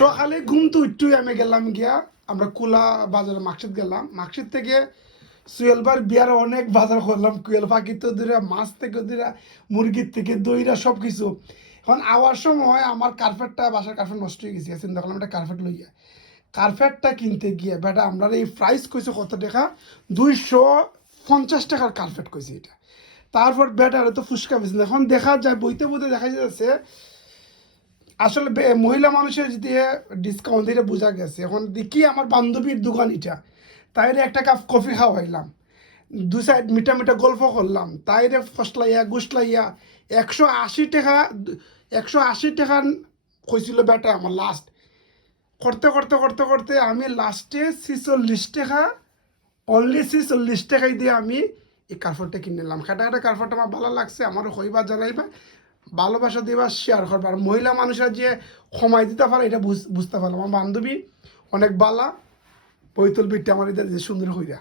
সকালে ঘুম তো উঠতেই আমি গেলাম গিয়া আমরা কুলা বাজারে মার্কেট গেলাম, মার্কেট থেকে সুয়েলবার বিয়ার অনেক বাজার করলাম, কুয়েল পাখি তো দূরে, মাছ থেকে দূরে, মুরগির থেকে দইরা সব কিছু। এখন আওয়ার সময় আমার কার্পেটটা, বাসার কার্পেট নষ্ট হয়ে গেছে, চিন্তা করলাম একটা কার্পেট লইয়া। কার্পেটটা কিনতে গিয়ে বেটা আমরা এই প্রাইস কইছে কত টাকা, 250 টাকার কার্পেট কইছে এটা। তারপর বেটার তো ফুসকা বেছে, এখন দেখা যায় বইতে বইতে দেখা যাচ্ছে আসলে মহিলা মানুষের যদি ডিসকাউন্ট এটা বোঝা গেছে। এখন দেখি আমার বান্ধবীর দোকান এটা, তাইরে একটা কাপ কফি খাওয়াইলাম, দু সাইড মিঠা মিঠা গল্প করলাম, তাইরে ফসলাইয়া গুসলাইয়া 180 টাকা, 180 টাকা কইছিল বেটা আমার লাস্ট। করতে করতে করতে করতে আমি লাস্টে 46 টাকা, অনলি 46 টাকাই দিয়ে আমি এই কার্পেটটা কিনে নিলাম। খাটা খাটা কার্পেট আমার ভালো লাগছে, আমারও হইবা জানাইবা, ভালোবাসা দিবা, শেয়ার করবা। আর মহিলা মানুষরা যে সময় দিতে পারে এটা বুঝতে পারলাম। আমার বান্ধবী অনেক বালা, বইতল বিটটা আমার এটা সুন্দর হইরা।